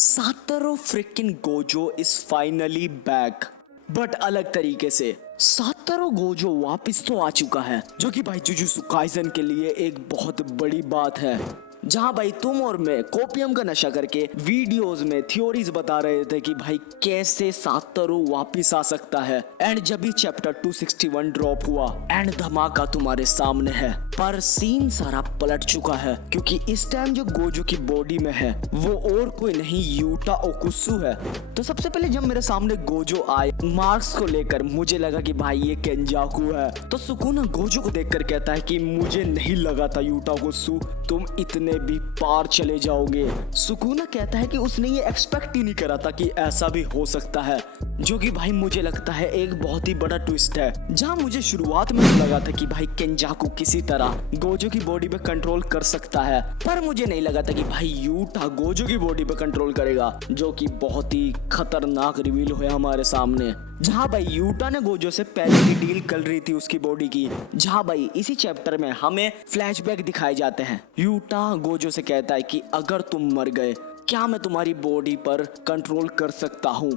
Satoru freaking Gojo is finally back, but अलग तरीके से। सातोरू गोजो वापस तो आ चुका है, जो कि भाई जुजुत्सु काइसेन के लिए एक बहुत बड़ी बात है। जहां भाई तुम और मैं कोपियम का नशा करके वीडियोस में थ्योरीज बता रहे थे कि भाई कैसे सातोरू वापस आ सकता है। एंड जब भी चैप्टर 261 ड्रॉप हुआ एंड धमाका तुम्हारे सामने है, पर सीन सारा पलट चुका है, क्योंकि इस टाइम जो गोजो की बॉडी में है वो और कोई नहीं यूटा ओकुत्सु है। तो सबसे पहले जब मेरे सामने गोजो आए मार्क्स को लेकर, मुझे लगा कि भाई ये केंजाकू है। तो सुकुना गोजो को देखकर कहता है कि मुझे नहीं लगा था यूटा ओकुत्सु तुम इतने भी पार चले जाओगे। सुकुना कहता है कि उसने ये एक्सपेक्ट ही नहीं करा था कि ऐसा भी हो सकता है, जो कि भाई मुझे लगता है एक बहुत ही बड़ा ट्विस्ट है। जहां मुझे शुरुआत में तो लगा था कि भाई केंजाकू किसी तरह गोजो की बॉडी पे कंट्रोल कर सकता है, पर मुझे नहीं लगा था कि भाई यूटा गोजो की बॉडी पे कंट्रोल करेगा, जो कि बहुत ही खतरनाक रिवील हुआ हमारे सामने। जहां भाई यूटा ने गोजो से पहले ही डील कर रही थी उसकी बॉडी की। जहां भाई इसी चैप्टर में हमें फ्लैशबैक दिखाए जाते हैं। यूटा गोजो से कहता है कि अगर तुम मर गए क्या मैं तुम्हारी बॉडी पर कंट्रोल कर सकता हूँ।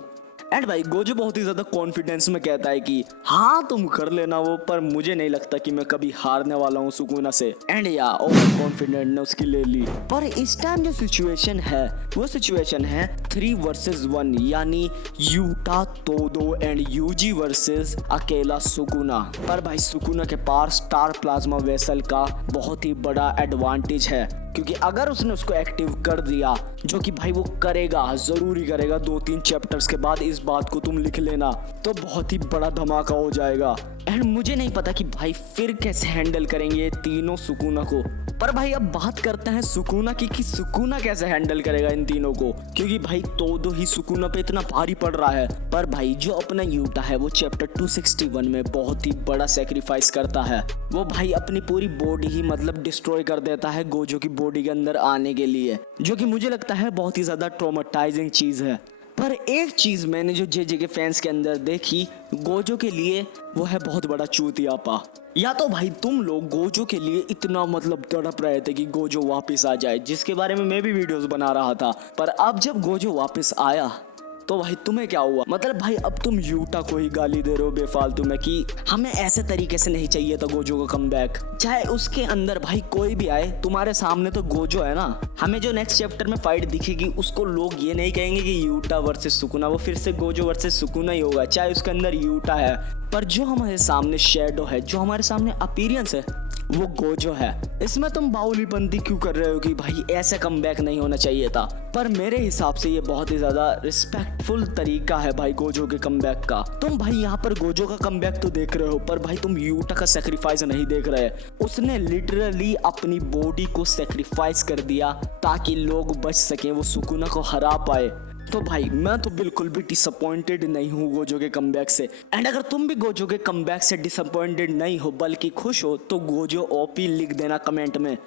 एंड भाई गोजो बहुत ही ज्यादा कॉन्फिडेंस में कहता है कि हाँ तुम कर लेना वो, पर मुझे नहीं लगता कि मैं कभी हारने वाला हूँ सुकुना से। एंड या ओवर कॉन्फिडेंट ने उसकी ले ली। पर इस टाइम जो सिचुएशन है वो सिचुएशन है 3 वर्सेस 1, यानी यूटा तोदो एंड यूजी वर्सेस अकेला सुकुना। पर भाई सुकुना के पास स्टार प्लाज्मा वेसल का बहुत ही बड़ा एडवांटेज है, क्योंकि अगर उसने उसको एक्टिव कर दिया, जो कि भाई वो करेगा, जरूरी करेगा, 2-3 चैप्टर्स के बाद इस बात को तुम लिख लेना, तो बहुत ही बड़ा धमाका हो जाएगा। एंड मुझे नहीं पता कि भाई फिर कैसे हैंडल करेंगे तीनों सुकुना को। पर भाई अब बात करते हैं सुकुना की कि सुकुना कैसे हैंडल करेगा इन तीनों को, क्योंकि भाई तोदो ही सुकुना पे इतना भारी पड़ रहा है। पर भाई जो अपना यूटा है वो चैप्टर 261 में बहुत ही बड़ा सेक्रीफाइस करता है। वो भाई अपनी पूरी बॉडी ही मतलब डिस्ट्रॉय कर देता है गोजो की बॉडी के अंदर आने के लिए, जो कि मुझे लगता है बहुत ही ज्यादा ट्रॉमेटाइजिंग चीज है। पर एक चीज मैंने जो जेजे के फैंस के अंदर देखी गोजो के लिए, वो है बहुत बड़ा चूतियापा। या तो भाई तुम लोग गोजो के लिए इतना मतलब तड़प रहे थे कि गोजो वापस आ जाए, जिसके बारे में मैं भी वीडियोस बना रहा था। पर अब जब गोजो वापस आया तो भाई तुम्हें क्या हुआ? मतलब भाई अब तुम यूटा को ही गाली दे रहे हो बेफालतू में कि हमें ऐसे तरीके से नहीं चाहिए था गोजो का कमबैक। चाहे उसके अंदर भाई कोई भी आए, तुम्हारे सामने तो गोजो है ना। हमें जो नेक्स्ट चैप्टर में फाइट दिखेगी उसको लोग ये नहीं कहेंगे कि यूटा वर्सेस सुकुना, वो फिर से गोजो वर्सेस सुकुना ही होगा, चाहे उसके अंदर यूटा है। पर जो हमारे सामने शेडो है, जो हमारे सामने अपीयरेंस है, वो गोजो है। इसमें तुम बाहुलीपंती क्यों कर रहे हो कि भाई ऐसा कमबैक नहीं होना चाहिए था? पर मेरे हिसाब से ये बहुत ही ज्यादा रिस्पेक्टफुल तरीका है भाई गोजो के कमबैक का। तुम भाई यहाँ पर गोजो का कमबैक तो देख रहे हो, पर भाई तुम यूटा का सेक्रीफाइस नहीं देख रहे। उसने लिटरली अपनी बॉडी को सेक्रीफाइस कर दिया ताकि लोग बच सके, वो सुकुना को हरा पाए। तो भाई मैं तो बिल्कुल भी डिसअपॉइंटेड नहीं हूँ गोजो के कमबैक से। एंड अगर तुम भी गोजो के कमबैक से डिसअपॉइंटेड नहीं हो बल्कि खुश हो, तो गोजो ओपी लिख देना कमेंट में।